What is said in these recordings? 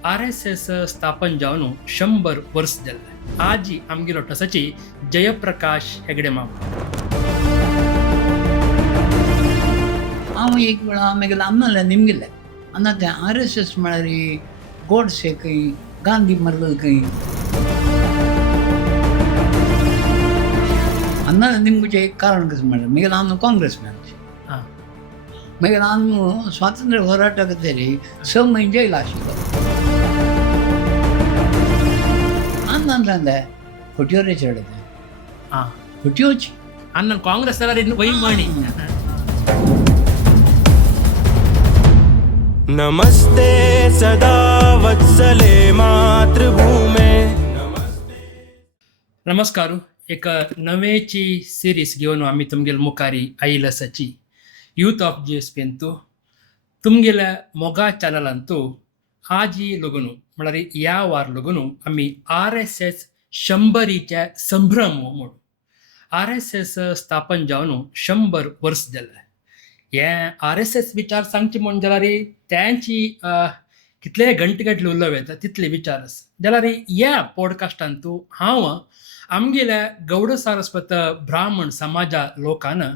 RSS स्थापन जावन 100 वर्स जाल्ले. आज आमगेलो ठसाची जयप्रकाश हेगडे माम. हांव एक वेळा आमगेले आमनाले निमगेले आना ते RSS म्हळ्यार गोडसे खंय गांधी मरल खंय अन्ना निमगेचें एक कारण कशें म्हळ्यार म्हगेलो हांव काँग्रेसमॅन म्हगेलो हांव स्वातंत्र्य होराटा खातीर 6 म्हयने जैला आशिल्लो. अन्नान सांगलें खोट्योरे चडते खोट्योच अन्न काँग्रेस वही मणी. नमस्ते सदा वत्सले मातृभूमे. नमस्कार. एक नवेची सिरीज घेवन आमी तुमगेले मुखारी आयिल्ले आसाची यूथ ऑफ JSP अंतू तुमगेल्या मोगा चॅनलांतू आजी लगून म्हळ्यार ह्या वार लगून आमी RSS 100चे संभ्रम म्हणून RSS स्थापन जावन 100 वर्स जाल्ले. हे RSS विचार सांगचे म्हण जाल्यार त्यांची कितले घंटे उलोवप येता तितले विचार आसा. जाल्यार ह्या पॉडकास्टांतू हांव आमगेल्या गौड सारस्वत ब्राह्मण समाजा लोकांना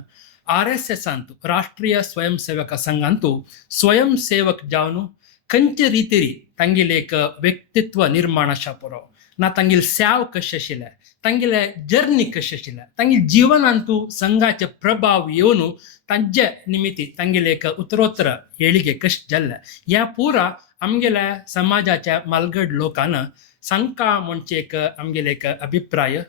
RSSंतू राष्ट्रीय स्वयंसेवक संघांतू स्वयंसेवक जावन खंयचे रितीरी तांगेले एक व्यक्तित्व निर्माण आसा पुरो ना तांगेले सेव कशें आशिल्ले तांगेले जर्नी कशें आशिल्ले तांगेले जिवनांतू संघाचे प्रभाव येवन तांचे निमित्ती तांगेले एक उत्तरोत्तर येळिगे कशें जाल्ले ह्या पुरा आमगेल्या समाजाच्या मालगड लोकांना सांगता म्हणचे एक आमगेले एक अभिप्राय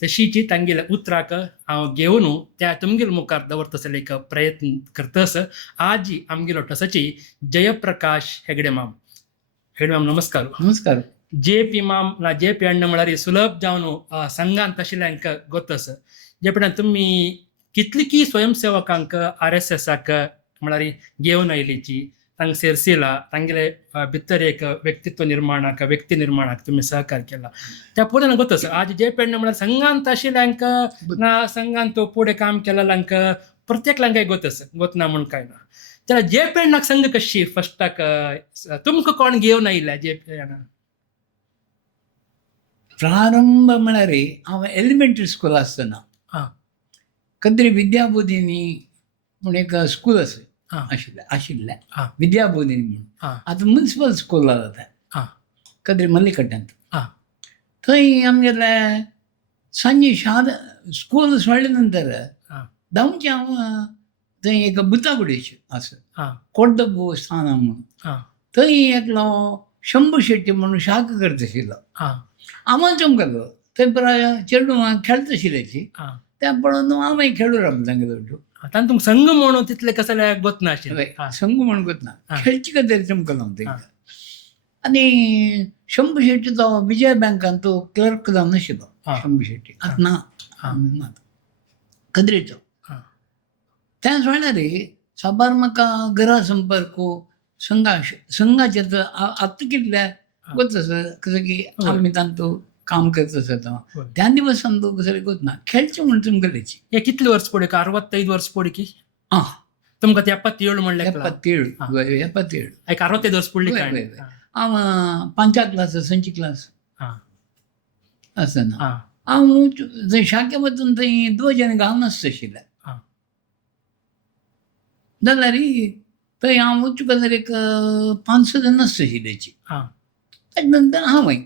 तशीची तांगेल्या उतराक हांव घेवन त्या तुमगेले मुखार दवरतसले एक प्रयत्न करतस. आज आमगेलो ठसाची जयप्रकाश हेगडे माम. हेगडे माम नमस्कार. नमस्कार. JP माम ना JP अण्ण म्हळ्यार सुलभ जावन संघांत आशिल्ल्यांक गोतस जे पडल्यान तुमी कितली की स्वयंसेवकांक RSSाक म्हळ्यार घेवन आयलीची तांकां सेरसिला तांगेले भितर एक व्यक्तित्व निर्माणाक व्यक्ती निर्माणाक तुमी सहकार केला त्या पुढे गोतस. आज JP अण्ण म्हळ्यार संघांत आशिल्ल्यांक ना संघांत फुडें काम केलेल्यांक प्रत्येकल्यांक गोतस गोतना म्हण कांय ना. जाल्यार JP अण्णाक संघ कशी फस्टाक तुमकां कोण घेवन आयिल्ले JP अण्णा? प्रारंभ म्हळ्यार हांव एलिमेंटरी स्कूल आसतना कद्री विद्याबोधिनी म्हूण एक स्कूल आशिल्लें विद्याबोधिनी म्हणून आतां म्युनिसिपल स्कूल जाता कद्री मल्लिकड्ड्यांत. थंय आमगेले सांजे स्कूल सोडले नंतर धांवचे हांव थंय एक बुतागुडीचे आसा कोड्डबू स्थाना म्हणून थंय एकलो शंभू शेट्टी म्हणून शाक करता आशिल्लो. हांव चमकलो थंय पुराय चेडूं खेळता आशिल्ल्याची त्या पळोवन हांवूय खेळूं रावलो तांगे दोटू. तुमकां संघ म्हणून तितले कसले गोतना आशिल्ले संघ म्हणून गोतना खेळची खातीर चमकलो हांव थंय. आनी शंभू शेट्टी तो विजय बँकान तो क्लर्क जावन आशिल्लो शंभू शेट्टी आतां ना कद्रेचो. त्याच वेळार साबार म्हाका घरा संपर्क संघाचे आतां कितले गोत कसं की आमी तांतू काम करता आसता त्या दिवसान तो कसं गोतना खेळचें म्हणून चमकलेची. हे कितले वर्स पडे 65 वर्स पडे की तुमकां 77 म्हणले 77 एक 65 वर्स पडली काय हांव 5 क्लास 6 क्लास आसतना हांव थंय शाखे वचून थंय दोजन घालनासता आशिल्ले जाल्यार थंय हांव वचूं जाल्यार एक 500 जण नासता आशिल्ल्याची. ताजे नंतर हांवय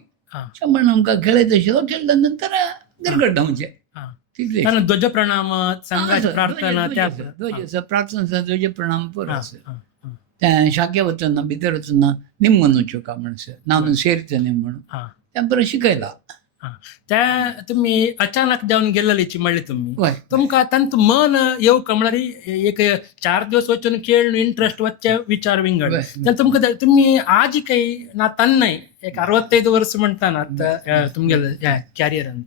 शंभर आमकां खेळत आशिल्लो खेळल्या नंतर घरकट धांवचे तितले ध्वज प्रणाम संघाची प्रार्थना त्या ध्वज प्रार्थना ध्वज प्रणाम पुरो त्या शाखे वचना भितर वचना निम्मन वचूं म्हणून नानून सेरचें न्ही म्हणून त्या बरें शिकयला. त्या तुमी अचानक जावन गेलेलीची म्हणले तुमी तुमकां तांत मन येवक म्हळ्यार एक 4 दिवस वचून खेळ इंट्रस्ट वच्चे विचार विंगड जाल्यार तुमकां तुमी आज काही ना तान्नाय एक 65 वर्स म्हणटा ना तुमगेले ह्या कॅरियरान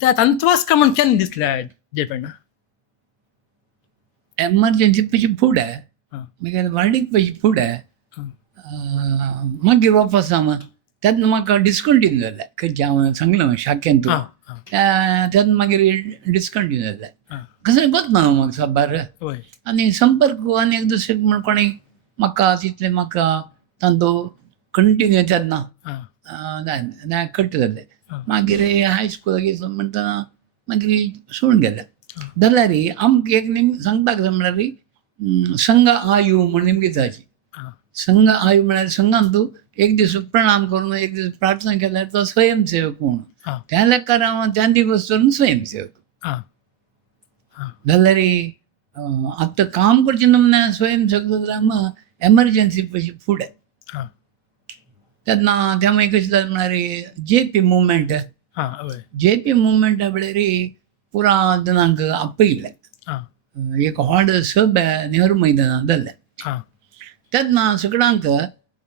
त्या तंत्वास का म्हण केन्ना दिसले JP अण्णा? एमर्जन्सी पयशे फुडें मागीर वाडीक पयशे फुडें मागीर वापस हांव त्यात म्हाका डिस्कंटिन्यू जालें खंयचे हांव सांगलें शाखेन तूं त्यात मागीर डिस्कंटिन्यू जालें कसं गोतना हांव म्हाका साबार आनी संपर्क आनी एक दुसरे म्हण कोणी म्हाका तितले म्हाका तांचो कंटिन्यू तेन्ना हां कट जाले. हां. मागीर हायस्कुलाक येता म्हणटना मागीर सोडून गेले. जाल्यार आमकां एक सांगता कशें म्हळ्यार संघ आयू म्हण निमगे जायची. हां संघ आयू म्हळ्यार संघान तूं एक दीस प्रणाम करून एक दीस प्रार्थना केल्यार तो स्वयंसेवक म्हणून. हां त्या लेकार हांव त्या दिवस धरून स्वयंसेवक. हां हां जाल्यार आतां काम करचें न्हय स्वयंसेवक जाल्यार हांव एमर्जन्सी पयशे फुडें. हां तेन्ना त्या मागीर कशें जालें म्हळ्यार JP मुवमेंट हां हय JP मुवमेंटा वेळार पुरा जनांक आपयले. हां एक व्हड सभा नेहरू मैदानांत जाल्ले. हां तेन्ना सगळ्यांक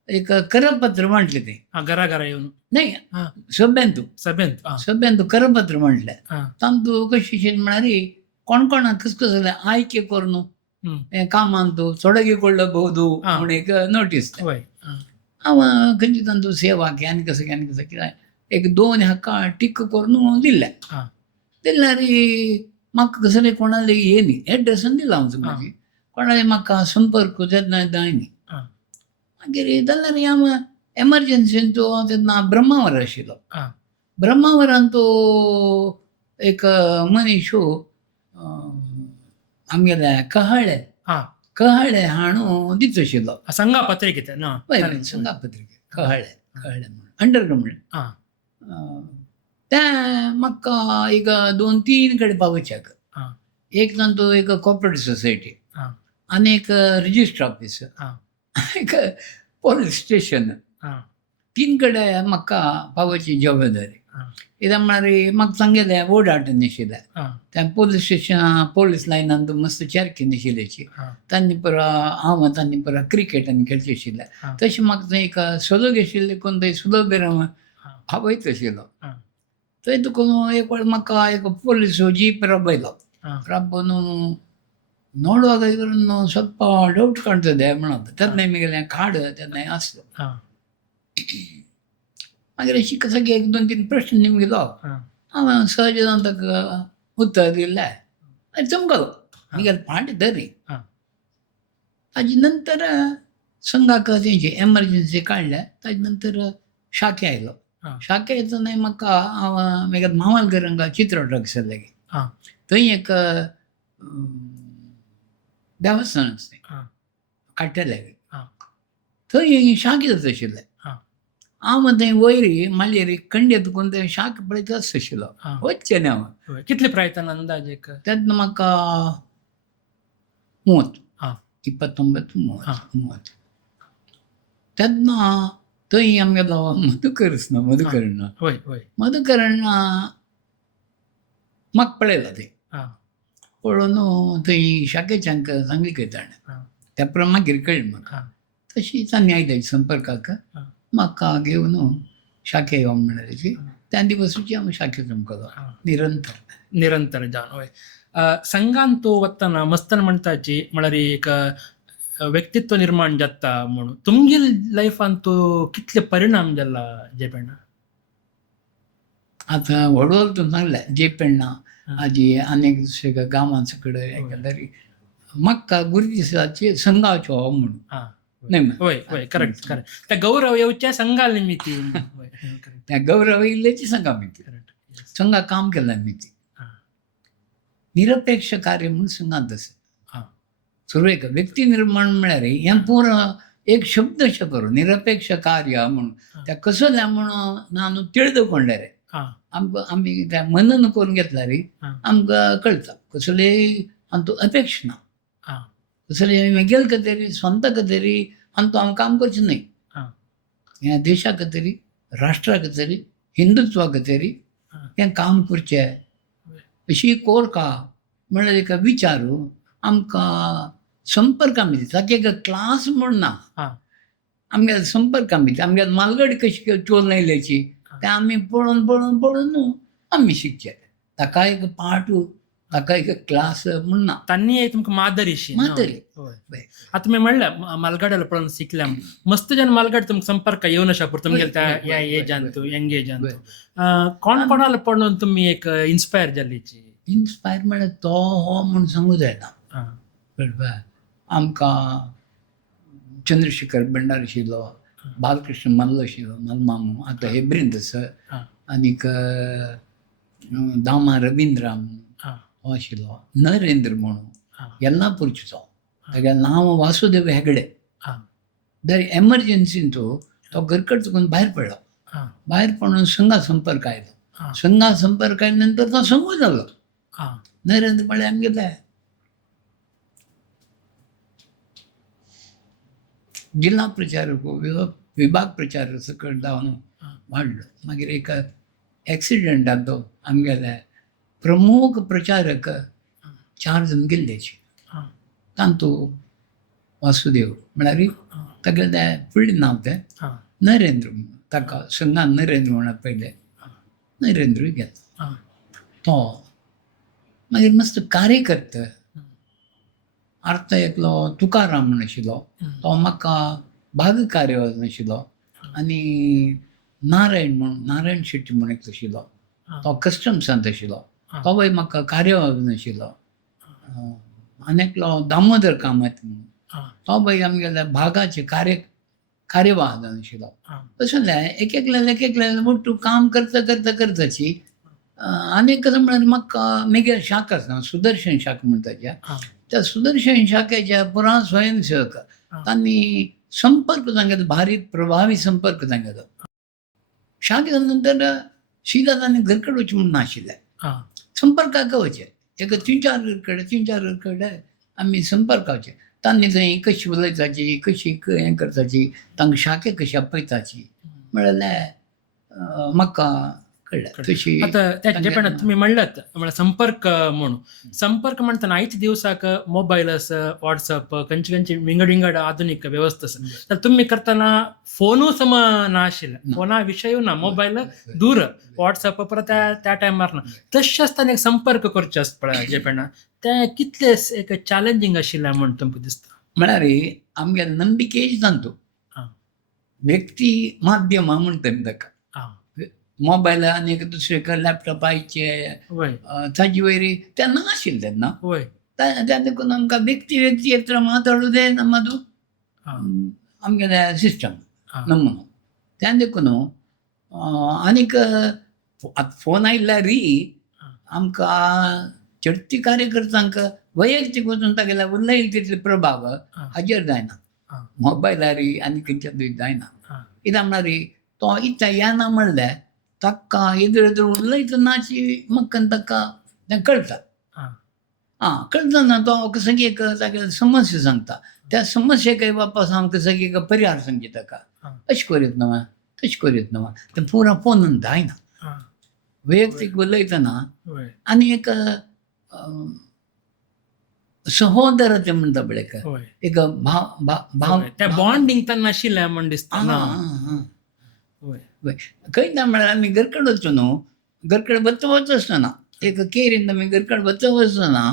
एक करपत्र म्हटलें तें. हां घरा घरा येवन न्हय हां सभ्यान सभेंत हां सभ्यान करपत्र म्हटलें. हां तातूंत कशें म्हळ्यार कोण कोणाक कसं जालें आयके कोरून हं कामान तूं ತೊಡಗಿಕೊಳ್ಳಬಹುದು हां म्हूण एक नोटीस. हय हां हांव खंयची तातूंत सेवा की आनी कसं कितें एक 2 हाका टिक करून दिल्ले. हां दिल्यार म्हाका कसले कोणाले हे न्ही एड्रेसान दिला हांव म्हाजी कोणाले म्हाका संपर्क तेन्ना जाय न्ही. हां मागीर जाल्यार हांव एमर्जन्सीन तो तेन्ना ब्रह्मावर आशिल्लो. हां ब्रह्मावरान तो एक मनीस आमगेले हां कहाळे हाडून दित आशिल्लो. संघा पत्रिकेत ना पळय संघापत्रिके कहाळे म्हणून अंडरग्रावंड. हां ते म्हाका एक 2-3 कडेन पावोवच्याक. हां एक तातूंत एक कॉपरेटिव्ह सोसायटी हां आनी एक रजिस्टर ऑफिस हां एक पोलीस स्टेशन हां 3 कडेन म्हाका पावोवची जबाबदारी. हां कित्याक म्हळ्यार म्हाका सांगलें वोट नाशिल्लें. हां त्या पोलीस स्टेशन पोलीस लायनान मस्त चॅरकी नाशिल्ल्याची. हां तांणी परा हांव तांणी परा क्रिकेटान खेळचे आशिल्लें. हां तशें म्हाका थंय एक सुलभ आशिल्लें कोण थंय सुलभ हां आवयत आशिल्लो. हां थंय तुका एक वेळ म्हाका एक पोलीस जीप राबयलो. हां राबोवन ನೋಡುವಾಗ ಇವ್ರನ್ನು ಸ್ವಲ್ಪ ಡೌಟ್ ಕಾಣ್ತದೆ म्हणत तेन्ना गेले कार्ड तेन्ना आसलो. हां मागीर अशी सगळे 1-2-3 प्रश्न निमगेलो. हां हांव सहज ताका उत्तर दिलें आनी चमकलो. मागीर फाट धरी हां ताजे नंतर संघाक तेंचे एमर्जन्सी काडले. ताजे नंतर शाखे आयलो. हां शाखे येतना म्हाका हांव मागीर मामलकर हांगा चित्रपटाक गेले. हां थंय एक देवस्थान आसलें हां काट्टेले. हां थंय शाख जाता आशिल्ले. हां हांव थंय वयर माल्येर खंडेत करून थंय शाख पळयता आशिल्लो. हां वचचें न्ही हांव. हय कितले प्रायतान अंदाज एक तेन्ना म्हाका 30 हां 29 हां 30 तेन्ना थंय आमगेलो मधुकरण हय हय म्हाका पळयलो थंय. हां पळोवन थंय शाखेच्यांक सांगली खंय ताणें. हां त्या प्रमाण मागीर कळ्ळें म्हाका. हां तशी तांणी आयले संपर्काक हां म्हाका घेवन शाखे यो म्हणल्यार त्या दिवसूची हांव शाखे चमकलो हां निरंतर जावन हय संघान तो वतना मस्तन म्हणटाची म्हळ्यार एक व्यक्तित्व निर्माण जाता म्हणून तुमगे लायफान तो कितले परिणाम जाला जे पेण्णा आतां व्हडवल तूं सांगलें जे पेण्णा हाजी आनीक दुसरे गांवांत सकड गेल्यार म्हाका गुरुदिसाचे संघाचो हो म्हणून हां न्हय हय हय करेक्ट त्या गौरव येवच्या संघाल निमित्ती त्या गौरव इल्लेची संघा मिती संघा काम केला मिती निरपेक्ष कार्य म्हणून संघात आसा. हां सुरू एक व्यक्ती निर्माण म्हळ्यार हें पुरो एक शब्दश करूं निरपेक्ष कार्य म्हणून त्या कसो जाय म्हणून नानू तिळदಕೊಂಡ್ರೆ हां आमी त्या मनन करून घेतल्यार आमकां कळटा कसले आमचो अपेक्षा ना. हां कसले मेगेल खातीर स्वंता खातीर आमचो हांव काम करचें न्हय. हां ह्या देशा खातीर राष्ट्रा खातीर हिंदुत्वा खातीर हें काम करचें अशी कोर का म्हळ्यार एक विचारू आमकां संपर्कां मिली. ताका एक क्लास म्हूण ना. हां आमगे संपर्कां मिली. आमगे मालगडी कशी चोल आयल्याची तें आमी पळोवन आमी शिकचे. ताका एक पाठ ताका एक क्लास म्हूण ना. तांणी एक तुमकां मादरीशी मादरी आता तुम्ही म्हणलं मालगाड्याला पळून शिकल्या मस्त जन मालगाडी तुमकां संपर्क येवन आसा पूण तुमगे त्या ह्या एजान तूं यंग एजान कोण कोणाला पळोवन तुमी एक इन्स्पायर जाल्लीची. इन्स्पायर म्हळ्यार तो हो म्हूण सांगूं जायना. हां कळ्ळें आमकां चंद्रशेखर भंडारी आशिल्लो बालकृष्ण मल्ल आशिल्लो मल्मामू आतां हेब्रिंदस आनीक दामा रविंद्राम हो आशिल्लो नरेंद्र म्हणून येल्लापूरचो तागे नांव वासुदेव हेगडे. दर एमर्जन्सीन तो घरकडसून भायर पडलो. भायर पडून संघा संपर्क आयलो. संघा संपर्क आयल्या नंतर तो संघू जालो. नरेंद्र म्हळ्यार आमगेले जिल्हा प्रचारक विभाग प्रचारक सकट जावन वाडलो. मागीर एक एक्सिडेंट जालो. आमगेले प्रमुख प्रचारक 4 जण गेल्लेचे. तातूंत वासुदेव म्हळ्यार तागेले फुडलें नांव तें नरेंद्र. ताका संघान नरेंद्र म्हणून पयले नरेंद्रूय गेलो. तो मागीर मस्त कार्यकर्ता अर्थ एकलो तुकाराम म्हण आशिल्लो. तो म्हाका भाग कार्यवाह आशिल्लो. आनी नारायण शेट्टी म्हण एक आशिल्लो. तो कस्टम्सांत आशिल्लो. तोय म्हाका कार्यवाह आशिल्लो. आनी एकलो दामोदर कामत म्हणून तो पळय आमगेले भागाचे कार्यवाह जावन आशिल्लो. तशें एक एकले मोठ्ठू काम करताची आनी कसं म्हळ्यार म्हाका मेगेर शाख आसा सुदर्शन शाख म्हणटाच्या. त्या सुदर्शन शाखेच्या पुरा स्वयंसेवक तांणी संपर्क सांगितलो. भारी प्रभावी संपर्क सांगितलो. शाख जाल्या नंतर सीधा तांणी घरकडे वचचें म्हूण नाशिल्लें. संपर्काक वचचें. एक 3-4 घरकडे आमी संपर्काचे. तांणी थंय कशी उलयताची कशी हें करताची तांकां शाखे कशी आपयताची म्हळ्यार म्हाका कळ्ळें. तशी आता तुम्ही म्हणलात संपर्क म्हणून संपर्क म्हणताना आयच्या दिवसाक मोबाईल आसा व्हॉट्सअप खंयची विंगड आधुनिक व्यवस्था आसा. तर तुम्ही करताना फोनू सम नाशिल्ले. फोना विशयूय ना. मोबाईल दूर व्हॉट्सअप परत त्या टायमार ना. तशें आसतना एक संपर्क करचे आसता पळय जे पेणा तें कितलें एक चॅलेंजींग आशिल्लें म्हणून तुमकां दिसता. म्हळ्यार आमगे नंबिकेच तांतू व्यक्ती माध्यमा म्हणटा ताका. मोबायल आनी दुसरे लॅपटॉप आयचे ताजे वयरी तें नाशिल्लें तेन्ना. त्या देखून आमकां व्यक्ती एक तर माताडू दे नम्मादू आमगेले सिस्टम नम्मनो. त्या देखून आनीक फोन आयिल्ल्यारी आमकां चडटी कार्यकर्त्यांक वैयक्तीक वचून तागेले उरलेले तितले प्रभाव हाजेर जायना. मोबायलारी आनी खंयच्याय जायना. कित्याक म्हळ्यार तो इत्ता येना म्हणलें ताका एदर उलयतनाची म्हाका ताका तें कळटा. कळटना तो कसं ताका समस्या सांगता. त्या समस्येक वापस हांव कसं परिहार सांगचे ताका. अशें करीत न्हय तशें करीत न्हय तें पुरा फोनान जायना. वैयक्तीक उलयतना आनी एक सहोदराचें म्हणटा पळय एक भाव त्या बॉन्डिंग तर नाशिल्लें म्हण दिसता. खंय ना म्हळ्यार आमी घरकडे वचूं न्हू. घरकडे वच आसतना एक केरीन आमी घरकडे वच आसतना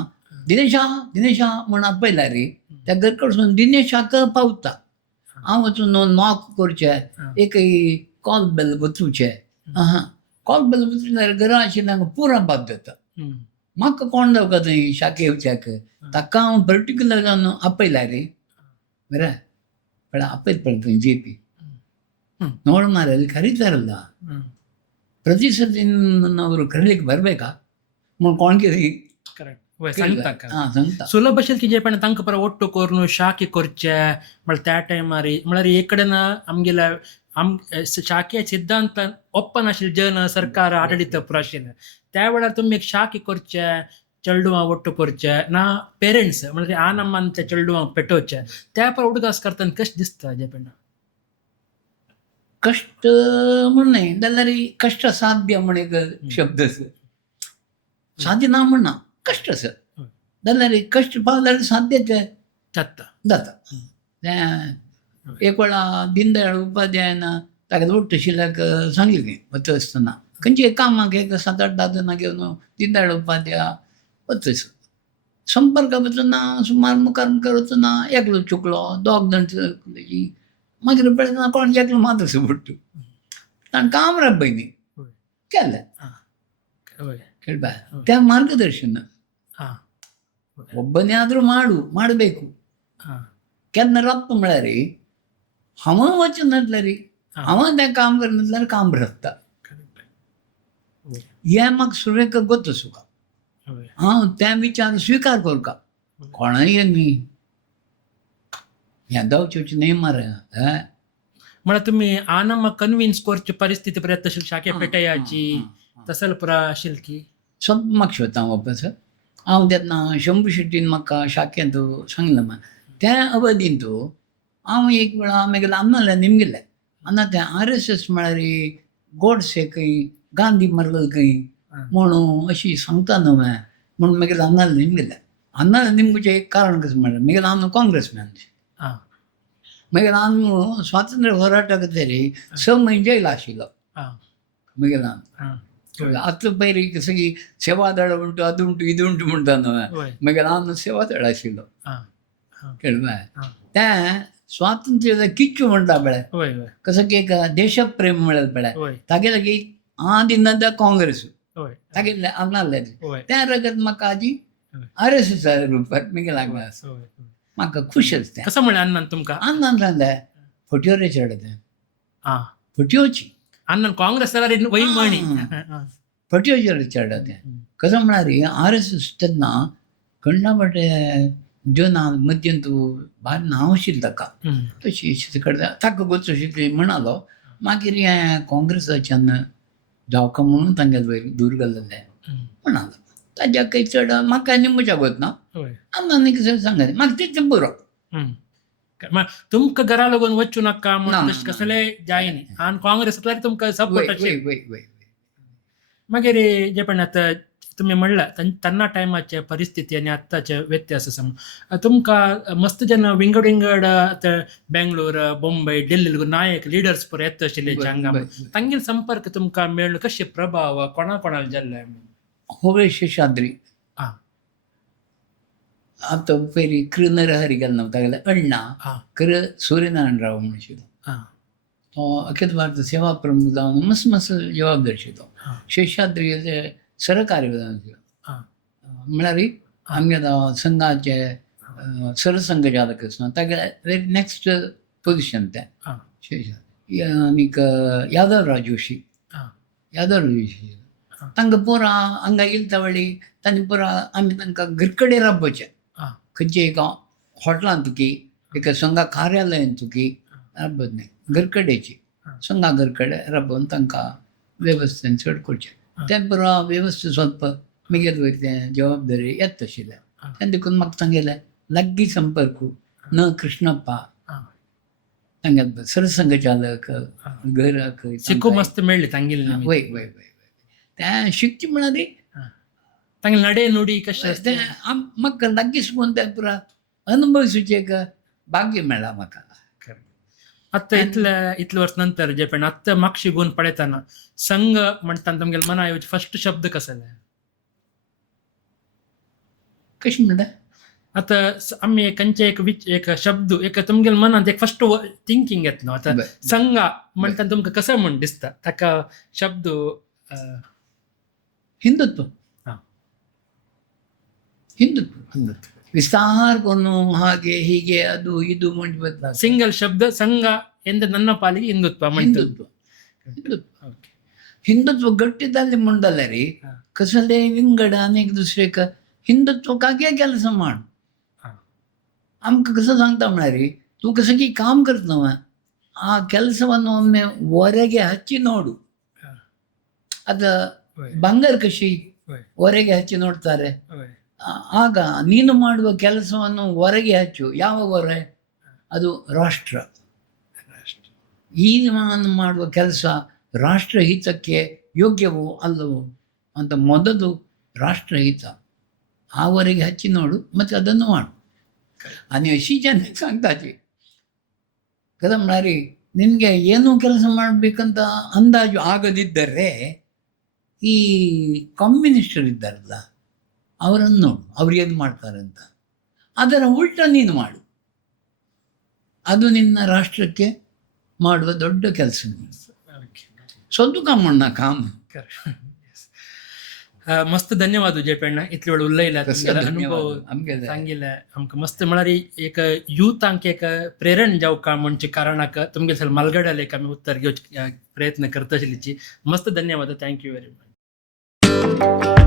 दिनेशा म्हण आपयल्यार त्या घरकडसून दिनेशाक पावता. हांव वचून नॉक करचें एक कॉल बेल वचूचें. कॉल बेल वचून घरा आशिल्ल्यांक पुरा बाद जाता. म्हाका कोण जावका थंय शाखे येवच्याक ताका हांव पर्टिक्युलर जावन आपयल्यार बरें म्हळ्यार आपयत पळय थंय जेपी ನೋಡ್ ಮಾರಲ್ಲಿ ಕರೀತಾರಲ್ಲ ಪ್ರತಿಸತಿನವರು ಕರೀಲಿಕ್ಕೆ ಬರ್ಬೇಕಾ कोणके सुलभ असेल की जे पण तांकां परत ओट्टो करून शाखे करचे म्हळ्यार त्या टायमार म्हळ्यार एक कडेन आमगेल्या शाखे सिद्धांतान ओप्पन आशिल्ले जन सरकार आडळीत पुरो आशिल्ले. त्या वेळार तुमी एक शाखे करचे चेडवां ओट्टो करचे ना पेरंट्स म्हळ्यार आ नम्मान त्या चेडवांक पेटोवचे त्या पर उडगास करतना कशें दिसता जे पण कष्ट म्हण न्हय जाल्यार कष्ट साध्य म्हण एक शब्द आसा. साध्य ना म्हणना कष्ट आसा जाल्यार कष्ट पावल्यार साध्य जाता. एक वेळा दीनदयाळ उपाध्यायान ताका ओट्टो शिल्ल्याक सांगिल्लें वच आसतना खंयचे कामाक एक 7-8 जाणां घेवन दीनदयाळ उपाध्याय वच. संपर्क वचना सुमार मुखार वचना एकलो चुकलो 2 जाण चुकली मागीर पळयतना कोण एकलो मात असो पडटा. ताणें काम राबयली केलें ಕೇಳ್ಬಾ त्या ಮಾರ್ಗದರ್ಶನ ಒಬ್ಬನೇ ಆದರೂ ಮಾಡಬೇಕು. ಕೆನ್ನ ರಪ್ಪ ಮಳರಿ हवा वचनातलं हवा त्या काम करण्यातलं काम राहता या म्हाका सुरेख गोत सुका हांव त्या विचार स्वीकार करू का कोणाय न्ही ह्या जावचेच न्ही मरे म्हळ्यार तुमी आना म्हाका कन्विन्स करची परिस्थिती पर्यंत तशी शाखे पेटयाची तसल पुरा आशिल्ली की सब म्हाका शिवता वापस हांव तेन्ना शंभू शेट्टीन म्हाका शाखेंत सांगलें त्या अवधींत हांव एक वेळा आमगेलें आमनाल्या निमगेलें आना तें RSS म्हळ्यार गोडसे खंय गांधी मरलो खंय म्हणून अशी सांगता न्हू म्हणून मागीर आमनाल्या निमगेलें आमनाल्या निमगेचें एक कारण कशें म्हळ्यार मागीर हांव काँग्रेसमॅन मागीर हांव स्वातंत्र्य होराटाक तरी 6 म्हयने जेल आशिल्लो मागीर हांव आतां पयलीं सगळी सेवा दळ म्हणटा अद म्हणटा इद म्हणटा म्हणटा न्हू मागीर हांव सेवा दळ आशिल्लो कळ्ळें तें स्वातंत्र्य किच्चू म्हणटा पळय कसं की एक देशप्रेम म्हळ्यार पळय तागे लागीं हांव दिना काँग्रेस तागेले आमनाले त्या रगत म्हाका आजी RSS रुपांत मागीर लागला म्हाका खूश आसता कसं म्हळें अण्णान तुमकां आनंद सांगलें फट्योरे चड तें फट्योची अण्णान काँग्रेस जाल्यार वय म्हणी फट्योचेर चड तें कसं म्हळ्यार RSS तेन्ना कण्णा फाटे जेवना मध्यन तूं भायर नांव आशिल्लें ताका तशी ताका गोच अशी म्हणालो मागीर हें काँग्रेसाच्यान जावका म्हणून तांगेले वयर दूर गेल्लें म्हणालो ताज्या खंय चड म्हाका निमच्या गोत ना आमदानी कितें सांगलें म्हाका तितलें बरो तुमकां घरा लागून वचूं नाका म्हणून कसलें जायनी आनी काँग्रेसांतल्यार तुमकां सपोर्ट मागीर जे पण आतां तुमी म्हणलां तेन्ना टायमाचे परिस्थिती आनी आत्ताचे व्यत्यास आसा तुमकां मस्त जेन्ना विंगड विंगड बेंगलोर मुंबय दिल्ली नायक लिडर्स पळय येता आशिल्ले हांगा तांगेलो संपर्क तुमकां मेळ्ळो कशे प्रभाव कोणा कोणाक जाल्ले होवे शेषाद्री आतां पयलीं कृ नरहरी गेलो तागेले अण्णा कृ सूर्यनारायण राव म्हण आशिल्लो तो अखिल भारत सेवा प्रमुख जावन मस्त जबाबदार आशिल्लो शेषाद्री सरकारी म्हळ्यार आमगे संघाचे सरसंघचालक आसना तागेले वेरी नेक्स्ट पोजिशन तें शेषाद्री आनीक यादवराव जोशी तांकां पुरा हांगा येयले त्या तांणी पुरा आमी तांकां घरकडे राबोवचें खंयचे एक हॉटेलांत तुकी एक संघा कार्यालयान तुकी राबत न्ही घरकडेची संघा घरकडे राबोवन तांकां वेवस्थेन चड करचें तें पुरा वेवस्थीत सोदपाक मागीर वयर तें जबाबदारी येत आशिल्लें तेन्ना देखून म्हाका सांगलें लागीं संपर्क न कृष्णप्पा तांगेले सरसंघचालक घराक शिकू मस्त मेळ्ळी तांगेली वय वय वय तें शिकचें म्हळ्यार तांगे नडे नुडी कशें तें म्हाका लागींच पोवन तें पुरा अनुभवसूचें एक भाग्य मेळ्ळां म्हाका आतां इतले वर्स नंतर जे पण आत्तां म्हाका शिकून पळयतना संघ म्हणटा तुमगेले मना येवचे फर्स्ट शब्द कसले कशें म्हणटा आतां आमी खंयचे एक शब्द एक तुमगेले मनांत एक फर्स्ट थिंकींग येता न्हू आतां संघ म्हणटा तुमकां कसं म्हण दिसता ताका शब्द हिंदुत्व ವಿಸ್ತಾರ ಹಾಗೆ ಹೀಗೆ ಅದು ಇದು ಮಾಡಿ ಸಿಂಗಲ್ ಶಬ್ದ ಸಂಘ ಎಂದು ನನ್ನ ಪಾಲಿಗೆ ಹಿಂದುತ್ವ ಹಿಂದುತ್ವ हिंदुत्व गट्टीदारली म्हणटाले रे कसले विंगड आनीक दुसरे हिंदुत्वकागे ಕೆಲಸ ಮಾಡು आमकां कसं सांगता म्हळ्यार तूं कसं की काम करता ಆ ಕೆಲಸವನ್ನು ಒಮ್ಮೆ ಹೊರಗೆ ಹಚ್ಚಿ ನೋಡು. ಅದ ಬಂಗಾರ ಕೃಷಿ ಹೊರಗೆ ಹಚ್ಚಿ ನೋಡ್ತಾರೆ. ಆಗ ನೀನು ಮಾಡುವ ಕೆಲಸವನ್ನು ಹೊರಗೆ ಹಚ್ಚು. ಯಾವ ಹೊರೆ? ಅದು ರಾಷ್ಟ್ರ. ಈ ನಾನು ಮಾಡುವ ಕೆಲಸ ರಾಷ್ಟ್ರಹಿತಕ್ಕೆ ಯೋಗ್ಯವೋ ಅಲ್ಲವೋ ಅಂತ ಮೊದಲು ರಾಷ್ಟ್ರಹಿತ ಆವರೆಗೆ ಹಚ್ಚಿ ನೋಡು ಮತ್ತು ಅದನ್ನು ಮಾಡು. आणि अशी ಜನಕ್ಕೆ सांगताची ಕದ ಮಾರಿ ನಿನಗೆ ಏನೂ ಕೆಲಸ ಮಾಡಬೇಕಂತ ಅಂದಾಜು ಆಗದಿದ್ದರೆ ಈ ಕಮ್ಯುನಿಸ್ಟರು ಇದ್ದಾರಲ್ಲ ಅವರನ್ನು ನೋಡು, ಅವ್ರು ಏನು ಮಾಡ್ತಾರೆ ಅಂತ. ಅದರ ಉಲ್ಟ ನೀನು ಮಾಡು, ಅದು ನಿನ್ನ ರಾಷ್ಟ್ರಕ್ಕೆ ಮಾಡುವ ದೊಡ್ಡ ಕೆಲಸ. ಸೊದ್ದು ಕಾಮಣ್ಣ ಕಾಮ मस्त धन्यवाद जे पेडणा इतले वेळ उलयला तसो तुमगेलो धन्यवाद. अनुभव आमगे जाय. सांगिल्ले आमकां मस्त म्हळ्यार एक युथांक एक प्रेरण जावका म्हणचे कारणाक तुमगे सगळे मालगड्याले एक आमी उत्तर घेवचे प्रयत्न करता आशिल्लीची. मस्त धन्यवाद. Thank you very much.